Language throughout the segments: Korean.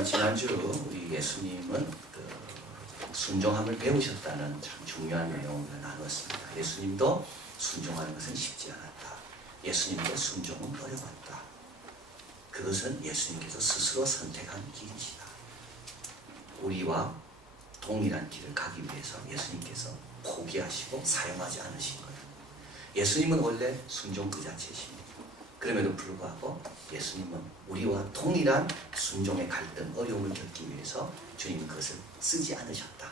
지난주 우리 예수님은 순종함을 배우셨다는 참 중요한 내용을 나누었습니다. 예수님도 순종하는 것은 쉽지 않았다. 예수님도 순종은 어려웠다. 그것은 예수님께서 스스로 선택한 길이시다. 우리와 동일한 길을 가기 위해서 예수님께서 포기하시고 사용하지 않으신 거예요. 예수님은 원래 순종 그 자체십니다. 그럼에도 불구하고 예수님은 우리와 동일한 순종의 갈등, 어려움을 겪기 위해서 주님은 그것을 쓰지 않으셨다.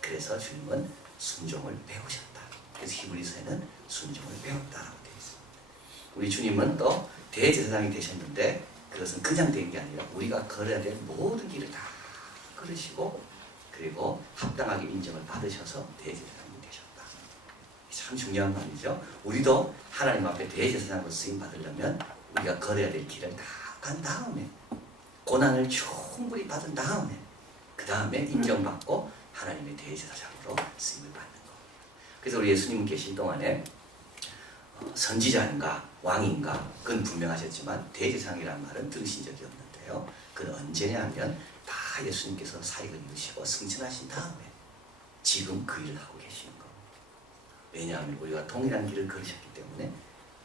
그래서 주님은 순종을 배우셨다. 그래서 히브리서에는 순종을 배웠다라고 되어 있습니다. 우리 주님은 또 대제사장이 되셨는데 그것은 그냥 된 게 아니라 우리가 걸어야 될 모든 길을 다 걸으시고 그리고 합당하게 인정을 받으셔서 대제사장이 되셨다. 참 중요한 말이죠. 우리도 하나님 앞에 대제사장으로 쓰임 받으려면 우리가 걸어야 될 길을 다 간 다음에 고난을 충분히 받은 다음에 그 다음에 인정받고 하나님의 대제사장으로 쓰임을 받는 겁니다. 그래서 우리 예수님 계신 동안에 선지자인가 왕인가 그건 분명하셨지만 대제사장이라는 말은 들으신 적이 없는데요. 그건 언제냐 하면 다 예수님께서 사역을 이루시고 승천하신 다음에 지금 그 일을 하고 계시는 겁니다. 왜냐하면 우리가 동일한 길을 걸으셨기 때문에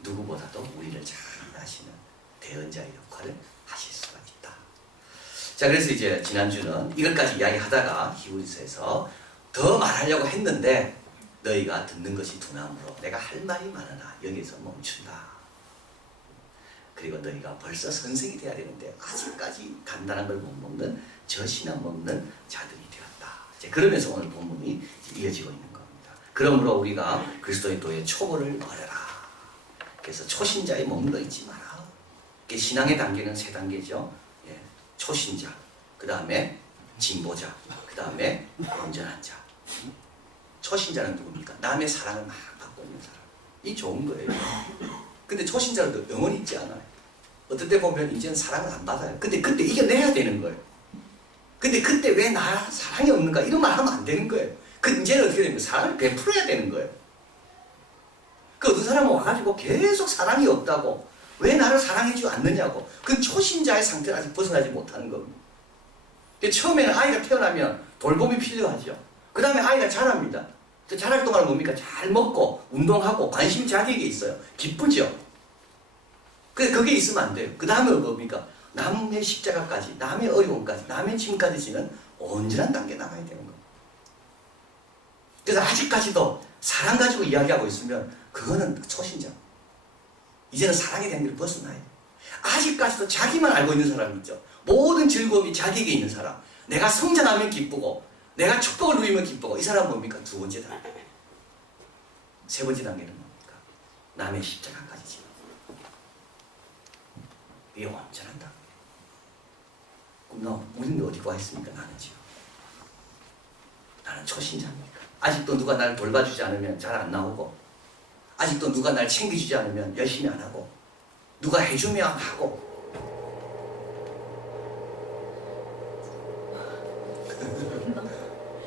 누구보다도 우리를 잘 아시는 대언자의 역할을 하실 수가 있다. 자, 그래서 이제 지난주는 이것까지 이야기하다가 히브리서에서 더 말하려고 했는데 너희가 듣는 것이 두나무로 내가 할 말이 많으나 여기서 멈춘다. 그리고 너희가 벌써 선생이 돼야 되는데 아직까지 간단한 걸 못 먹는 젖이나 먹는 자들이 되었다. 이제 그러면서 오늘 본문이 이어지고 있는 겁니다. 그러므로 우리가 그리스도의 도의 초보를 버려라. 그래서 초신자에 머물러 있지 마라. 신앙의 단계는 세 단계죠. 예, 초신자, 그 다음에 진보자, 그 다음에 온전한 자. 초신자는 누굽니까? 남의 사랑을 막 받고 있는 사람. 이 좋은 거예요. 근데 초신자는 영원히 있지 않아요. 어떨 때 보면 이제는 사랑을 안 받아요. 근데 그때 이겨내야 되는 거예요. 근데 그때 왜 나 사랑이 없는가? 이런 말 하면 안 되는 거예요. 그 이제는 어떻게 됩니까? 사랑을 베풀어야 되는 거예요. 그 어떤 사람은 와가지고 계속 사랑이 없다고 왜 나를 사랑해주지 않느냐고 그 초신자의 상태를 아직 벗어나지 못하는 겁니다. 처음에는 아이가 태어나면 돌봄이 필요하죠. 그 다음에 아이가 자랍니다. 자랄 동안 뭡니까? 잘 먹고 운동하고 관심이 자기에게 있어요. 기쁘죠. 근데 그게 있으면 안 돼요. 그 다음에 뭡니까? 남의 십자가까지, 남의 어려움까지, 남의 짐까지 지는 온전한 단계 나가야 되는 겁니다. 그래서 아직까지도 사랑 가지고 이야기하고 있으면 그거는 초신자. 이제는 사랑에 대한 길을 벗어나요. 아직까지도 자기만 알고 있는 사람 있죠. 모든 즐거움이 자기에게 있는 사람. 내가 성장하면 기쁘고 내가 축복을 누리면 기쁘고 이 사람은 뭡니까? 두 번째 단계. 세 번째 단계는 뭡니까? 남의 십자가까지 지는. 이게 완전한 단계. 그럼 우리는 어디 와 있습니까? 나는 지금. 나는 초신자입니까? 아직도 누가 나를 돌봐주지 않으면 잘 안 나오고 아직도 누가 날 챙겨주지 않으면 열심히 안 하고 누가 해주면 하고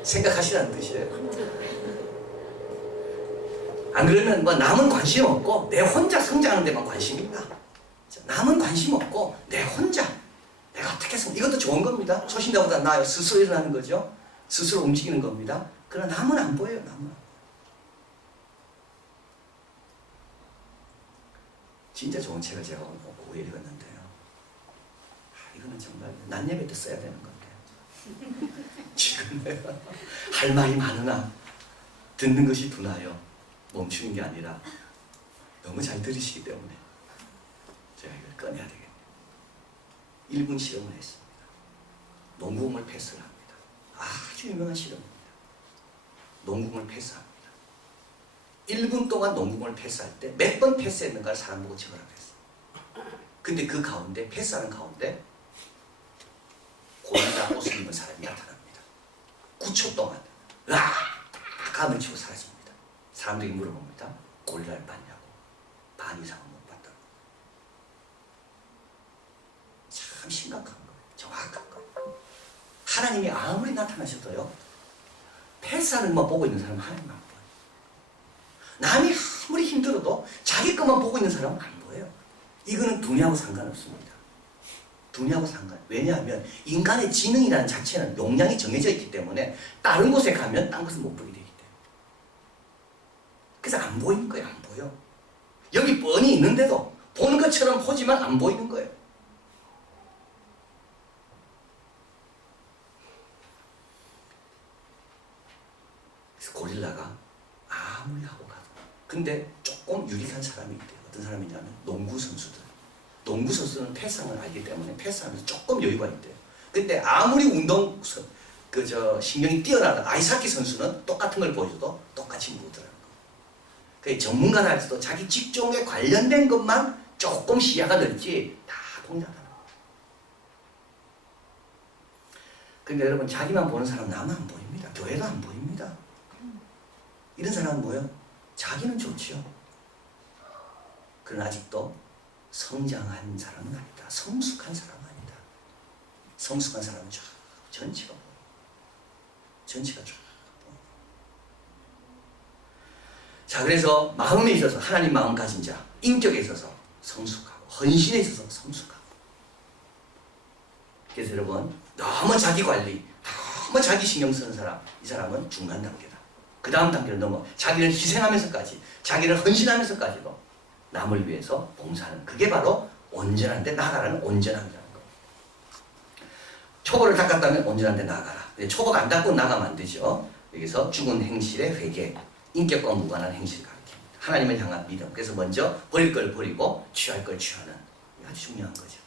생각하시라는 뜻이에요. 안 그러면 뭐 남은 관심 없고 내 혼자 성장하는 데만 관심이 있다. 남은 관심 없고 내 혼자 내가 어떻게 해서 이것도 좋은 겁니다. 초신자보다 나아요. 스스로 일어나는 거죠. 스스로 움직이는 겁니다. 그러나 남은 안 보여요. 남은. 진짜 좋은 책을 제가 오후에 읽었는데요. 이거는 정말 난 예배 때 써야 되는 건데 지금 내가 할 말이 많으나 듣는 것이 두나요. 멈추는 게 아니라 너무 잘 들으시기 때문에 제가 이걸 꺼내야 되겠네요. 1분 실험을 했습니다. 농구공을 패스를 합니다. 아주 유명한 실험입니다. 농구공을 패스합니다. 1분 동안 농구공을 패스할 때 몇 번 패스했는가를 사람 보고 적으라고 했어요. 근데 그 가운데 패스하는 가운데 고리나 옷을 입은 사람이 나타납니다. 9초 동안 으악! 감을 치고 사라집니다. 사람들이 물어봅니다. 고리나를 봤냐고. 반 이상은 못 봤다. 참 심각한 거예요. 정확한 거예요. 하나님이 아무리 나타나셔도요. 패스하는 것만 보고 있는 사람은 하나님 안 보여요. 남이 아무리 힘들어도 자기 것만 보고 있는 사람은 안 보여요. 이거는 두냐하고 상관없습니다. 두뇌하고 상관. 왜냐하면 인간의 지능이라는 자체는 용량이 정해져 있기 때문에 다른 곳에 가면 딴 것을 못 보게 되기 때문에. 그래서 안 보이는 거예요. 안 보여. 여기 뻔히 있는데도 보는 것처럼 보지만 안 보이는 거예요. 그래서 고릴라가 아무리 하고 가도 근데 조금 유리한 사람이 있대요. 어떤 사람이냐면 농구 선수들. 농구 선수는 패스함을 알기 때문에 패스하면서 조금 여유가 있대요. 근데 아무리 운동 신경이 뛰어나는 아이스하키 선수는 똑같은 걸 보여줘도 똑같이 못하더라는 거예요. 그 전문가라 할지도 자기 직종에 관련된 것만 조금 시야가 넓지 다 동작하는 거예요. 근데 여러분 자기만 보는 사람 남은 안 보입니다. 교회도 안 보입니다. 이런 사람은 뭐예요? 자기는 좋지요. 그러나 아직도 성장한 사람은 아니다. 성숙한 사람은 아니다. 성숙한 사람은 쫙 전체가 보여. 전체가 쫙 보여. 자, 그래서 마음에 있어서 하나님 마음 가진 자, 인격에 있어서 성숙하고 헌신에 있어서 성숙하고. 그래서 여러분 너무 자기 관리, 너무 자기 신경 쓰는 사람, 이 사람은 중간 단계다. 그 다음 단계를 넘어 자기를 희생하면서까지, 자기를 헌신하면서까지도 남을 위해서 봉사하는, 그게 바로 온전한 데 나아가라는 온전함이라는 거예요. 초보를 닦았다면 온전한 데 나아가라. 초보가 안 닦고 나가면 안 되죠. 여기서 죽은 행실의 회개, 인격과 무관한 행실을 가리킵니다. 하나님을 향한 믿음. 그래서 먼저 버릴 걸 버리고 취할 걸 취하는, 아주 중요한 거죠.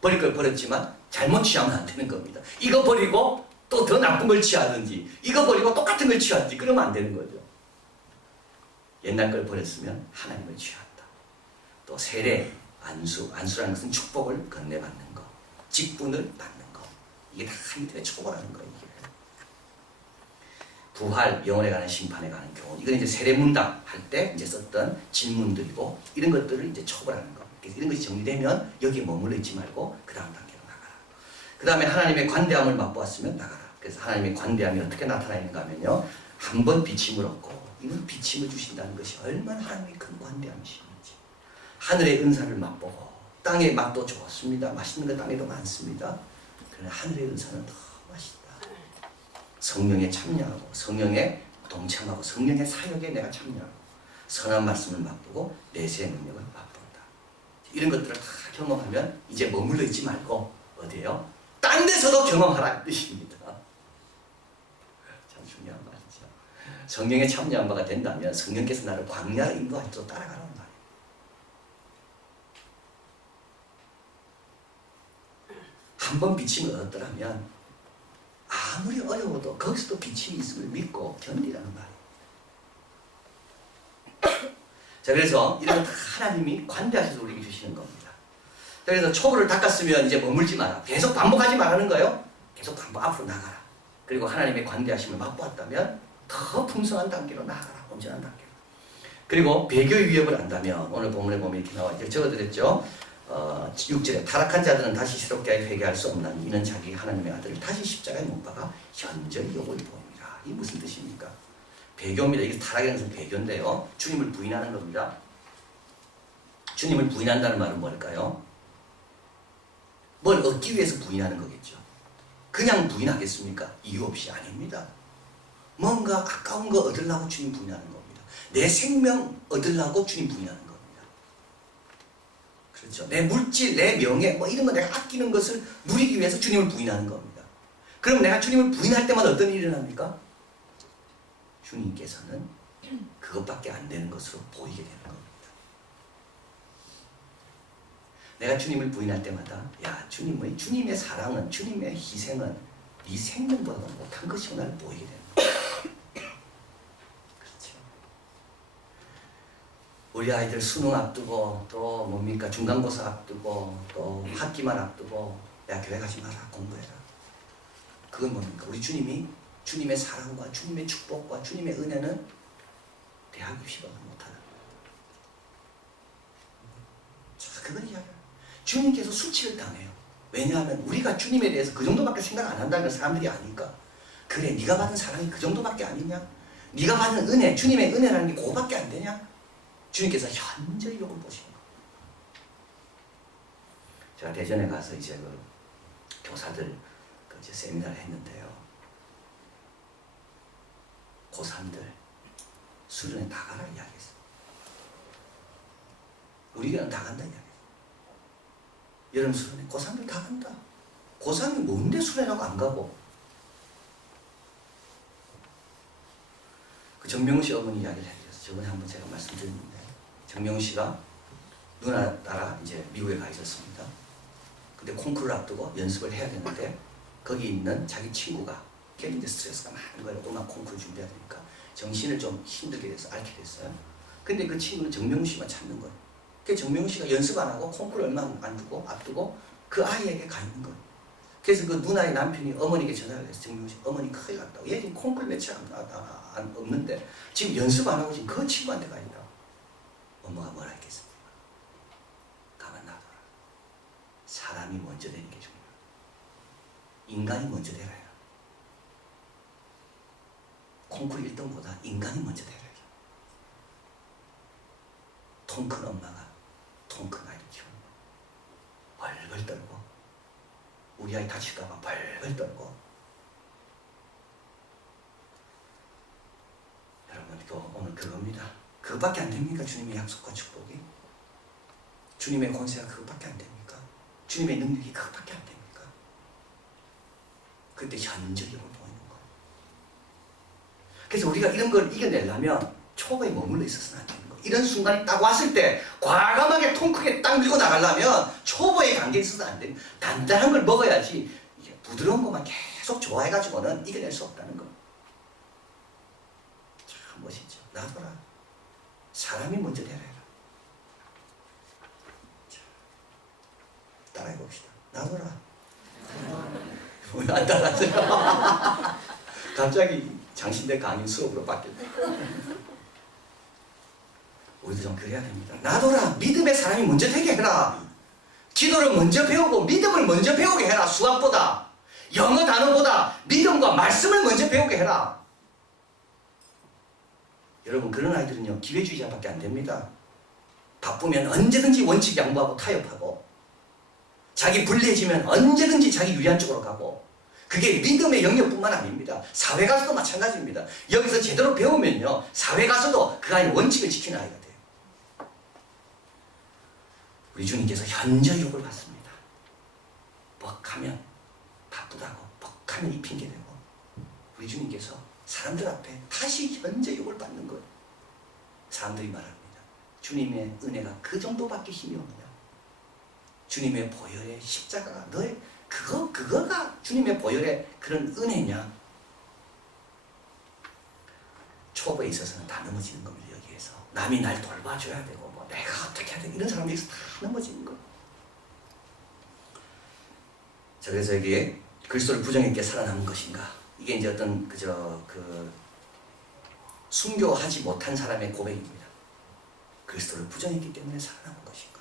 버릴 걸 버렸지만 잘못 취하면 안 되는 겁니다. 이거 버리고 또 더 나쁜 걸 취하든지, 이거 버리고 똑같은 걸 취하든지, 그러면 안 되는 거죠. 옛날 걸 버렸으면 하나님을 취한다. 또 세례, 안수라는 것은 축복을 건네받는 거, 직분을 받는 거, 이게 다 하나님의 축복을 하는 거예요. 부활, 영혼에 관한 심판에 관한 교훈, 이건 이제 세례문답 할 때 이제 썼던 질문들이고, 이런 것들을 이제 촉발하는 거. 그래서 이런 것이 정리되면 여기에 머물러 있지 말고 그 다음 단계로 나가라. 그 다음에 하나님의 관대함을 맛보았으면 나가라. 그래서 하나님의 관대함이 어떻게 나타나는가 하면요, 한 번 비침을 얻고, 이건 비침을 주신다는 것이 얼마나 하나님의 큰 관대함이신지. 하늘의 은사를 맛보고, 땅의 맛도 좋습니다. 맛있는 거 땅에도 많습니다. 그러나 하늘의 은사는 더 맛있다. 성령에 참여하고, 성령에 동참하고, 성령의 사역에 내가 참여하고, 선한 말씀을 맛보고 내세의 능력을 맛본다. 이런 것들을 다 경험하면 이제 머물러 있지 말고 어디에요? 딴 데서도 경험하라 이 뜻입니다. 참 중요한 말이죠. 성령에 참여한 바가 된다면 성령께서 나를 광야를 인도하시도록 따라가라는 말이에요. 한 번 비침을 얻었더라면 아무리 어려워도 거기서도 비침이 있음을 믿고 견디라는 말이에요. 자, 그래서 이런 다 하나님이 관대하셔서 우리에게 주시는 겁니다. 그래서 초보를 닦았으면 이제 머물지 마라. 계속 반복하지 말라는 거예요. 계속 반복, 앞으로 나가라. 그리고 하나님의 관대하심을 맛보았다면 더 풍성한 단계로 나아가라. 온전한 단계로. 그리고 배교의 위협을 안다면, 오늘 본문에 보면 이렇게 나와 있죠. 적어드렸죠. 6절에 타락한 자들은 다시 새롭게 회개할 수 없나니 이는 자기 하나님의 아들을 다시 십자가에 못 박아 현저히 욕을 보입니다. 이게 무슨 뜻입니까? 배교입니다. 이게 타락이라는 것은 배교인데요, 주님을 부인하는 겁니다. 주님을 부인한다는 말은 뭘까요? 뭘 얻기 위해서 부인하는 거겠죠. 그냥 부인하겠습니까? 이유 없이 아닙니다. 뭔가 아까운 거 얻으려고 주님 부인하는 겁니다. 내 생명 얻으려고 주님 부인하는 겁니다. 그렇죠. 내 물질, 내 명예, 뭐 이런 거 내가 아끼는 것을 누리기 위해서 주님을 부인하는 겁니다. 그럼 내가 주님을 부인할 때마다 어떤 일이 일어납니까? 주님께서는 그것밖에 안 되는 것으로 보이게 되는 겁니다. 내가 주님을 부인할 때마다, 야, 주님의 사랑은, 주님의 희생은 네 생명보다 못한 것이 나를 보이게 되는 거예요. 그렇죠. 우리 아이들 수능 앞두고, 또 뭡니까, 중간고사 앞두고, 또 학기만 앞두고, 야, 교회 가지 마라, 공부해라. 그건 뭡니까? 우리 주님의 사랑과 주님의 축복과 주님의 은혜는 대학 입시보다 못하다. 자, 그건 이야기야. 주님께서 수치를 당해요. 왜냐하면 우리가 주님에 대해서 그 정도밖에 생각 안 한다는 걸 사람들이 아니까. 그래, 네가 받은 사랑이 그 정도밖에 아니냐? 네가 받은 은혜, 주님의 은혜라는 게 그거밖에 안 되냐? 주님께서 현저히 욕을 보시는 거예요. 제가 대전에 가서 이제 그 교사들 그 이제 세미나를 했는데요. 고3들 수련회 다 가라 이야기했어요. 우리 교회는 다 간다 이야기했어요. 여름 수련회 고3들 다 간다. 고3이 뭔데 수련회하고 안 가고. 그 정명훈 씨 어머니 이야기를 해드렸어요. 저번에 한번 제가 말씀드렸는데 정명훈 씨가 누나 따라 이제 미국에 가 있었습니다. 근데 콩쿠르를 앞두고 연습을 해야 되는데 거기 있는 자기 친구가 걔는 이제 스트레스가 많은 거예요. 음악 콩쿠르 준비해야 되니까 정신을 좀 힘들게 돼서 앓게 됐어요. 근데 그 친구는 정명훈 씨만 찾는 거예요. 그 정명훈 씨가 연습 안 하고 콩쿠르 얼마 안 두고 앞두고 그 아이에게 가 있는 거예요. 그래서 그 누나의 남편이 어머니에게 전화를 해서 정명훈 씨 어머니 큰일 났다고. 얘 지금 콩쿠르 며칠 없는데 지금 연습 안 하고 지금 그 친구한테 가 있다고. 엄마가 뭐라 했겠습니까? 가만 놔둬라. 사람이 먼저 되는 게 중요해요. 인간이 먼저 되라 해라. 콩쿠르 1등보다 인간이 먼저 되라 해라. 통 큰 엄마가 통 큰 아이를 키우는 거야. 벌벌 떨고 우리 아이 다칠까봐 벌벌 떨고. 여러분 오늘 그겁니다. 그것밖에 안 됩니까? 주님의 약속과 축복이? 주님의 권세가 그것밖에 안 됩니까? 주님의 능력이 그것밖에 안 됩니까? 그때 현저력을 보이는 거예요. 그래서 우리가 이런 걸 이겨내려면 초보에 머물러 있어서는 안 되는 거예요. 이런 순간이 딱 왔을 때 과감하게 통 크게 딱 밀고 나가려면 초보의 관계에 있어서는 안 돼요. 단단한 걸 먹어야지 이게 부드러운 것만 계속 좋아해가지고는 이겨낼 수 없다는 거. 참 멋있죠. 놔둬라. 사람이 먼저 되라 해라. 따라해봅시다. 놔둬라. 왜 안 따라하세요? 갑자기 장신대 강의 수업으로 바뀌었다. 우리도 좀 그래야 됩니다. 놔둬라. 믿음의 사람이 먼저 되게 해라. 기도를 먼저 배우고 믿음을 먼저 배우게 해라. 수학보다 영어 단어보다 믿음과 말씀을 먼저 배우게 해라. 여러분 그런 아이들은요 기회주의자밖에 안 됩니다. 바쁘면 언제든지 원칙 양보하고 타협하고 자기 불리해지면 언제든지 자기 유리한 쪽으로 가고. 그게 믿음의 영역뿐만 아닙니다. 사회 가서도 마찬가지입니다. 여기서 제대로 배우면요 사회 가서도 그 아이는 원칙을 지키는 아이가 돼요. 우리 주님께서 현저 욕을 받습니다. 뻑하면 바쁘다고 뻑하면 이 핑계대고 우리 주님께서 사람들 앞에 다시 현저 욕을 받는 거예요. 사람들이 말합니다. 주님의 은혜가 그 정도밖에 힘이 없냐. 주님의 보혈의 십자가가 너의 그거가 주님의 보혈의 그런 은혜냐. 초보에 있어서는 다 넘어지는 겁니다. 여기에서 남이 날 돌봐줘야 되고 뭐 내가 어떻게 해야 되고 이런 사람들이 다 넘어지는 거. 자, 그래서 여기에 그리스도를 부정했기에 살아남은 것인가. 이게 이제 어떤 순교하지 못한 사람의 고백입니다. 그리스도를 부정했기 때문에 살아남은 것인가.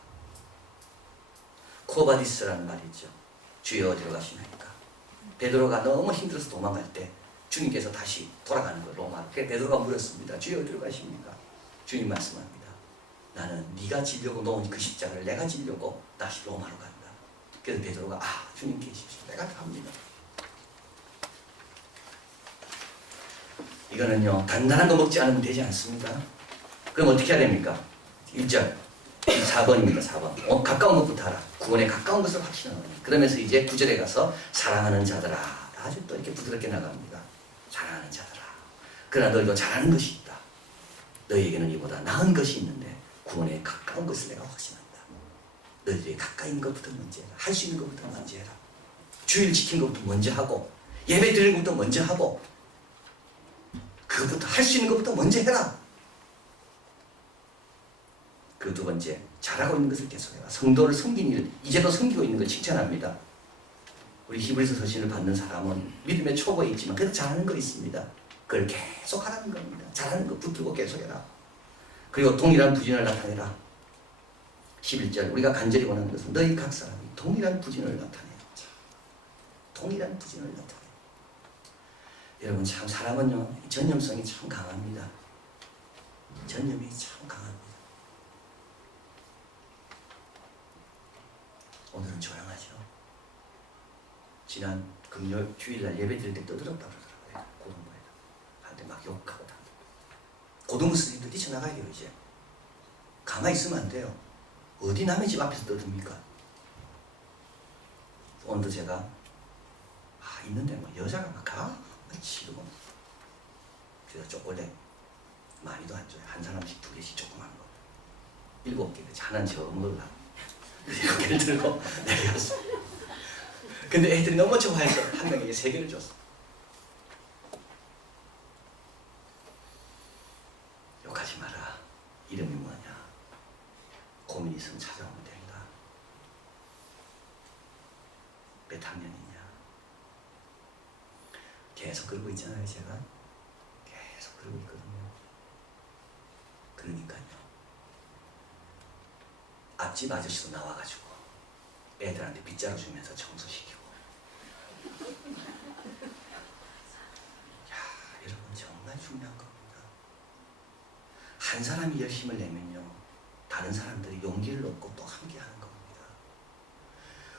코바디스라는 말이 있죠. 주여 어디로 가시나이까. 베드로가 너무 힘들어서 도망갈 때 주님께서 다시 돌아가는 거예요. 로마로. 그래서 베드로가 물었습니다. 주여 어디로 가십니까? 주님 말씀합니다. 나는 네가 지려고 놓은 그 십자가를 내가 지려고 다시 로마로 간다. 그래서 베드로가 주님 계십시오. 내가 다 합니다. 이거는요 단단한 거 먹지 않으면 되지 않습니다. 그럼 어떻게 해야 됩니까? 1절 4번입니다. 4번 가까운 것부터 하라. 구원에 가까운 것을 확신하노니. 그러면서 이제 9절에 가서 사랑하는 자들아. 아주 또 이렇게 부드럽게 나갑니다. 사랑하는 자들아. 그러나 너희도 잘하는 것이 있다. 너희에게는 이보다 나은 것이 있는데 구원에 가까운 것을 내가 확신한다. 너희들이 가까이 있는 것부터 먼저 해라. 할 수 있는 것부터 먼저 해라. 주일 지킨 것부터 먼저 하고 예배 드리는 것부터 먼저 하고 그것부터 할 수 있는 것부터 먼저 해라. 그 두 번째, 잘하고 있는 것을 계속해라. 성도를 섬긴 일, 이제도 섬기고 있는 걸 칭찬합니다. 우리 히브리서 서신을 받는 사람은 믿음의 초보에 있지만 그래도 잘하는 거 있습니다. 그걸 계속 하라는 겁니다. 잘하는 거 붙들고 계속해라. 그리고 동일한 부진을 나타내라. 11절, 우리가 간절히 원하는 것은 너희 각 사람이 동일한 부진을 나타내. 동일한 부진을 나타내. 여러분 참 사람은요 전념성이 참 강합니다. 전념이 참 강합니다. 오늘은 지난 금요 주일날 예배 드릴 때 떠들었다 그러더라고요. 고등부에다. 한테 막 욕하고 다. 고등부 스님들 뛰쳐나가야 돼요 이제. 가만히 있으면 안 돼요. 어디 남의 집 앞에서 떠듭니까? 오늘도 제가 있는데 뭐 여자가 막 가만히 치고 그래서 초콜릿 많이도 안 줘요. 한 사람씩 2개씩 조그만 거 7개 하나는 저 먹으려고 7개를 들고 내려왔어. 근데 애들이 너무 좋아해서 한 명에게 3개를 줬어. 욕하지 마라. 이름이 뭐냐? 고민 있으면 찾아오면 된다. 몇 학년이냐? 계속 그러고 있잖아요. 제가 계속 그러고 있거든요. 그러니까요. 앞집 아저씨도 나와가지고 애들한테 빗자루 주면서 청소시키고. 야, 여러분 정말 중요한 겁니다. 한 사람이 열심을 내면요 다른 사람들이 용기를 얻고 또 함께하는 겁니다.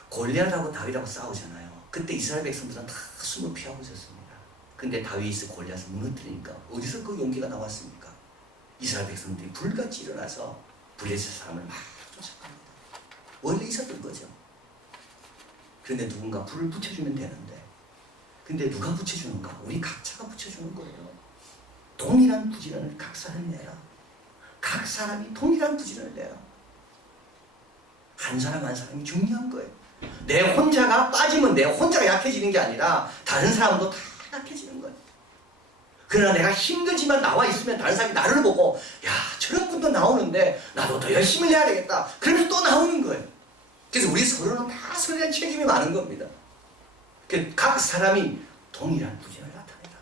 골리앗하고 다윗하고 싸우잖아요. 그때 이스라엘 백성들은 다 숨을 피하고 있었습니다. 근데 다윗이 골리앗을 무너뜨리니까 어디서 그 용기가 나왔습니까? 이스라엘 백성들이 불같이 일어나서 블레셋 사람을 막 쫓아갑니다. 원래 있었던 거죠. 그런데 누군가 불을 붙여주면 되는데 근데 누가 붙여주는가? 우리 각자가 붙여주는 거예요. 동일한 부지런을 각 사람이 내라. 각 사람이 동일한 부지런을 내라. 한 사람 한 사람이 중요한 거예요. 내 혼자가 빠지면 내 혼자가 약해지는 게 아니라 다른 사람도 다 약해지는 거예요. 그러나 내가 힘들지만 나와 있으면 다른 사람이 나를 보고 야 저런 분도 나오는데 나도 더 열심히 해야 되겠다. 그러면서 또 나오는 거예요. 그래서 우리 서로는 다 서로에 대한 책임이 많은 겁니다. 각 사람이 동일한 부지런을 나타내라.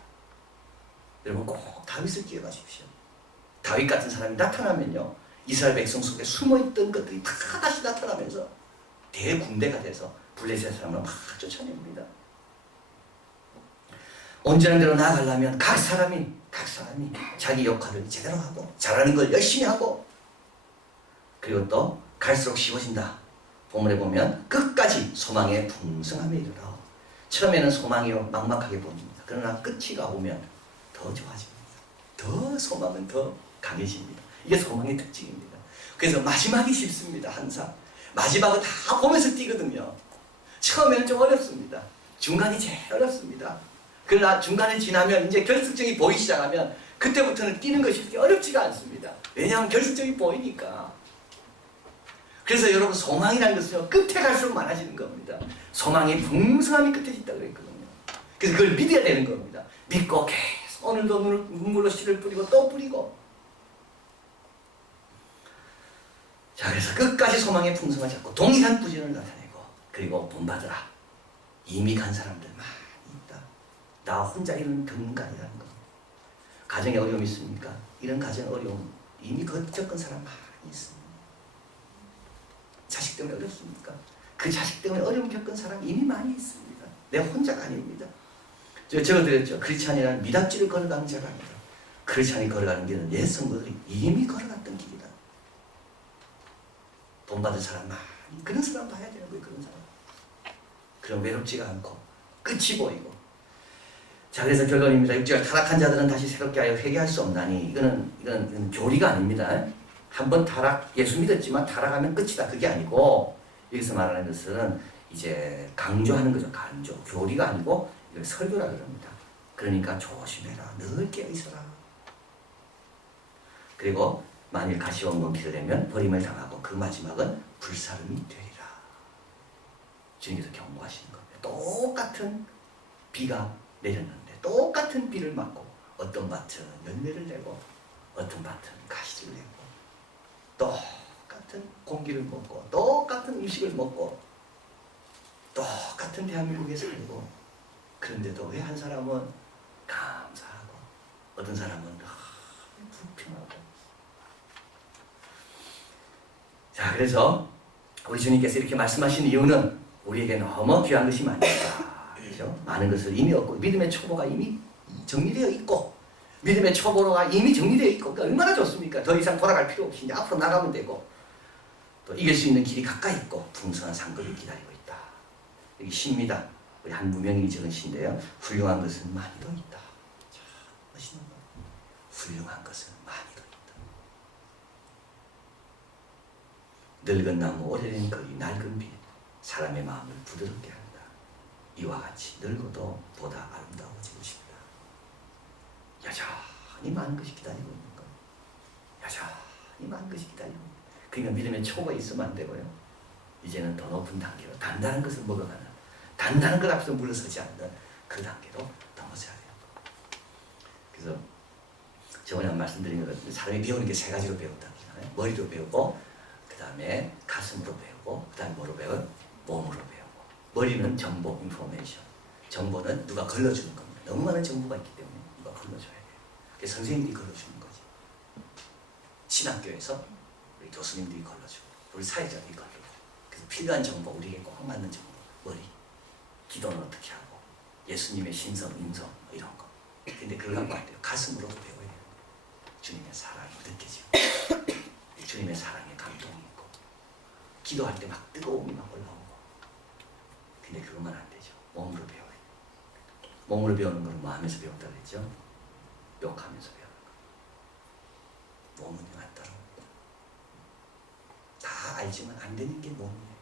여러분 꼭 다윗을 기억하십시오. 다윗 같은 사람이 나타나면요 이스라엘 백성 속에 숨어있던 것들이 다 다시 나타나면서 대군대가 돼서 블레셋 사람을 막 쫓아냅니다. 온전한 대로 나아가려면 각 사람이 자기 역할을 제대로 하고 잘하는 걸 열심히 하고 그리고 또 갈수록 쉬워진다. 본문에 보면 끝까지 소망의 풍성함에 이르러. 처음에는 소망이 막막하게 보입니다. 그러나 끝이 가보면 더 좋아집니다. 더 소망은 더 강해집니다. 이게 소망의 특징입니다. 그래서 마지막이 쉽습니다. 항상 마지막은 다 보면서 뛰거든요. 처음에는 좀 어렵습니다. 중간이 제일 어렵습니다. 그러나 중간에 지나면 이제 결승점이 보이기 시작하면 그때부터는 뛰는 것이 그렇게 어렵지가 않습니다. 왜냐하면 결승점이 보이니까. 그래서 여러분 소망이라는 것은요 끝에 갈수록 많아지는 겁니다. 소망의 풍성함이 끝에 있다고 그랬거든요. 그래서 그걸 믿어야 되는 겁니다. 믿고 계속 오늘도 눈물로 씨를 뿌리고 또 뿌리고. 자 그래서 끝까지 소망의 풍성을 잡고 동일한 부지런을 나타내고 그리고 본받으라. 이미 간 사람들 많이 있다. 나 혼자 이런 겪는 거 아니라는 겁니다. 가정에 어려움이 있습니까? 이런 가정 어려움 이미 겪은 사람 많이 있습니다. 자식 때문에 어렵습니까? 그 자식 때문에 어려움 겪은 사람 이미 많이 있습니다. 내 혼자가 아닙니다. 적어드렸죠. 크리스찬이라는 미답지를 걸어가는 자가 아니다. 크리스찬이 걸어가는 길은 옛 성도들이 이미 걸어갔던 길이다. 본받을 사람 많이 그런 사람 봐야 되는 거예요. 그런 사람. 그럼 외롭지가 않고 끝이 보이고. 자 그래서 결론입니다. 육지가 타락한 자들은 다시 새롭게 하여 회개할 수 없나니 이거는 교리가 아닙니다. 한번 예수 믿었지만 타락하면 끝이다. 그게 아니고 여기서 말하는 것은 이제 강조하는 거죠. 강조. 교리가 아니고 이걸 설교라 그럽니다. 그러니까 조심해라. 늘 깨어있어라. 그리고 만일 가시원금 피를 내면 버림을 당하고 그 마지막은 불사름이 되리라. 주님께서 경고하시는 겁니다. 똑같은 비가 내렸는데 똑같은 비를 맞고 어떤 밭은 열매를 내고 어떤 밭은 가시를 내고 똑같은 공기를 먹고 똑같은 음식을 먹고 똑같은 대한민국에 살고 그런데도 왜 한 사람은 감사하고 어떤 사람은 불평하고. 자 그래서 우리 주님께서 이렇게 말씀하신 이유는 우리에게 너무 귀한 것이 많으니까 그렇죠? 많은 것을 이미 얻고 믿음의 초보가 이미 정리되어 있고 믿음의 초보가 이미 정리되어 있고 그러니까 얼마나 좋습니까? 더 이상 돌아갈 필요 없이 이제 앞으로 나가면 되고 또 이길 수 있는 길이 가까이 있고 풍성한 상급이 기다리고 있다. 여기 쉽니다. 우리 한 무명이 적은 시인데요. 훌륭한 것은 많이도 있다. 참 멋있는 거. 훌륭한 것은 많이도 있다. 늙은 나무 오래된 거리 낡은 빛 사람의 마음을 부드럽게 한다. 이와 같이 늙어도 보다 아름다워지고 싶다. 여전히 많은 것이 기다리고 있는 것. 여전히 많은 것이 기다리고 있는 것. 그러니까 믿음의 초가 있으면 안 되고요. 이제는 더 높은 단계로 단단한 것을 먹어가는, 단단한 것 앞에서 물러서지 않는 그 단계로 넘어져야 돼요. 그래서 저번에 말씀드린 것, 사람이 배우는 게 세 가지로 배운다. 머리로 배우고, 그 다음에 가슴으로 배우고, 그 다음에 뭐로 배워요? 몸으로 배우고. 머리는 정보, 인포메이션. 정보는 누가 걸러주는 겁니다. 너무 많은 정보가 있기 때문에 누가 걸러줘야 돼요. 그래서 선생님들이 걸러주는 거죠. 신학교에서 우리 교수님들이 걸러주고, 우리 사회자들이 걸러주고. 그래서 필요한 정보, 우리에게 꼭 맞는 정보, 머리. 기도는 어떻게 하고, 예수님의 신성, 인성, 이런 거. 근데 그걸 갖고 안 돼요. 가슴으로도 배워야 돼요. 주님의 사랑이 느껴지고, 주님의 사랑에 감동이 있고, 기도할 때 막 뜨거움이 막 올라오고. 근데 그것만 안 되죠. 몸으로 배워야 돼요. 몸으로 배우는 건 뭐 하면서 배운다고 했죠? 욕하면서 배우는 거. 몸은 안 따라옵니다. 다 알지만 안 되는 게 몸이에요.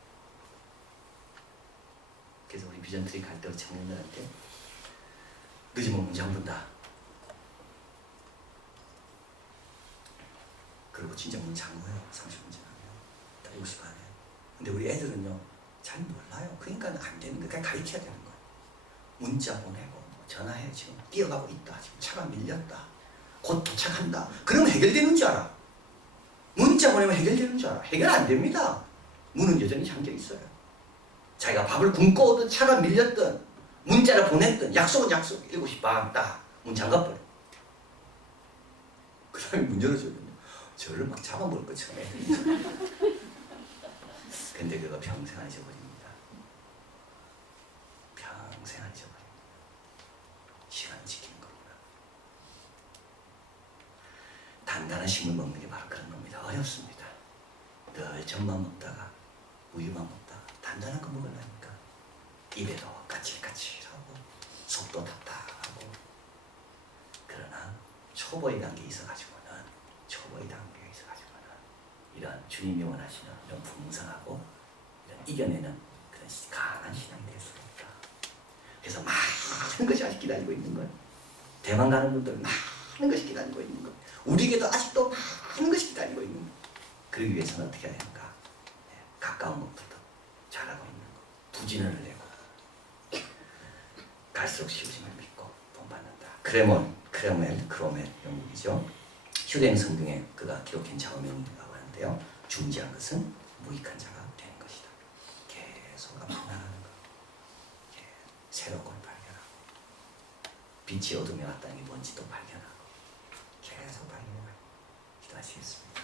그래서 우리 비전 트릭 할 때 청년들한테 늦으면 문제 안 본다. 그리고 진짜 문제 안 거예요. 30문제 하면. 딱 60 안에. 근데 우리 애들은요, 잘 몰라요. 그러니까 안 되는 거 그냥 가르쳐야 되는 거예요. 문자 보내고, 전화해. 지금 뛰어가고 있다. 지금 차가 밀렸다. 곧 도착한다. 그러면 해결되는 줄 알아. 문자 보내면 해결되는 줄 알아. 해결 안 됩니다. 문은 여전히 잠겨 있어요. 자기가 밥을 굶고 오든 차가 밀렸든 문자를 보냈든 약속은 약속. 7시 반 딱 문 잠가버려. 그 다음에 문 열어주거든요. 저를 막 잡아먹을 것처럼 해. 근데 그거 평생 안 잊어버립니다. 평생 안 잊어버립니다. 시간 지키는 겁니다. 단단한 식물 먹는 게 바로 그런 겁니다. 어렵습니다. 늘 젖만 먹다가 우유만 먹다가 단단한 거 먹으려니까 입에도 까칠까칠하고 속도 답답하고. 그러나 초보의 단계에 있어가지고는 이런 주님이 원하시는 이런 풍성하고 이런 이겨내는 그런 강한 신앙이 될 수가 있다. 그래서 많은 것이 아직 기다리고 있는 거예요. 대만 가는 분들 많은 것이 기다리고 있는 거예요. 우리에게도 아직도 많은 것이 기다리고 있는 거예요. 그러기 위해서는 어떻게 해야 되는가? 가까운 것부터 잘하고 있는 거. 부진을 내고 갈수록 쉬우심을 믿고 본받는다. 크로멜 영국이죠. 휴대행 성경에 그가 기록한 좌우명이라고 하는데요. 중지한 것은 무익한 자가 되는 것이다. 계속 앞나가는 것. 새로운 걸 발견하고 빛이 어둠에 왔다는 게 뭔지도 발견하고 계속 발견해가고 기도하시겠습니다.